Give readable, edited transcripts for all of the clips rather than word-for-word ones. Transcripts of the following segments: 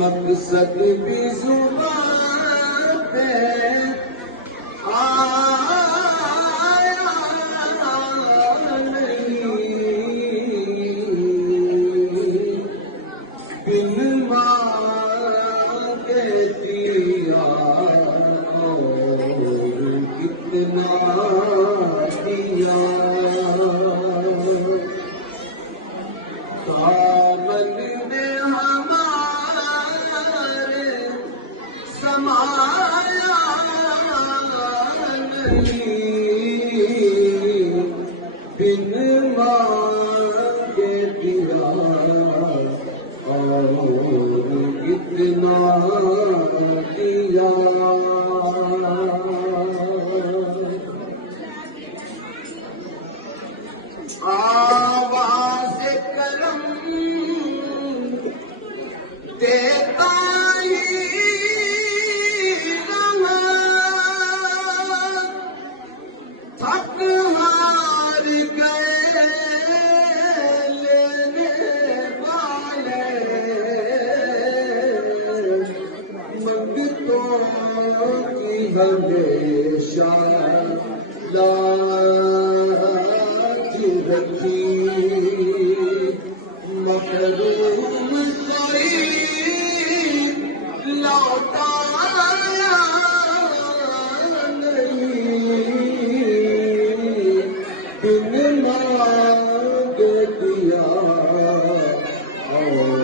مقصد بھی زبان پہ آیا نہیں، بن مانگے دیا اور کتنا دیا، دامن میں ہمارے سمایا نہیں، بن مانگے دیا اور کتنا دیا، آواز کرم دیتا ہی رہا، تھک ہار گئے لینے والے، منگتوں کی ہمیشہ لاج رکھی، محروم کوئی لوٹایا نہیں، بن مانگے دیا اور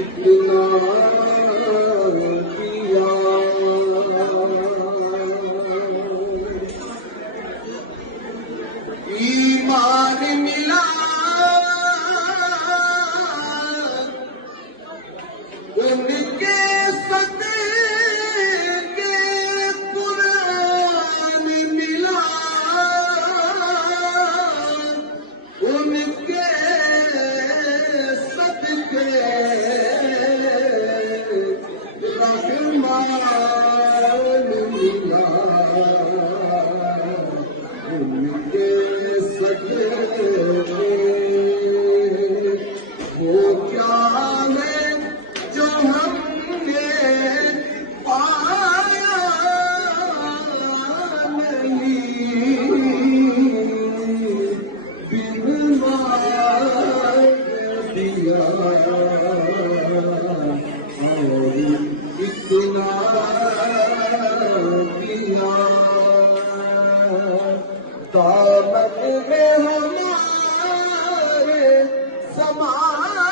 اتنا دیا، ایمان ملا ان کے صدقے، قرآن ملا ان کے صدقے، رحمان ملا ان کے صدقے، وہ کیا ہے جو ہم نے پایا نہیں، بن مانگے دیا اور اتنا دیا، دامن میں ہمارے سمایا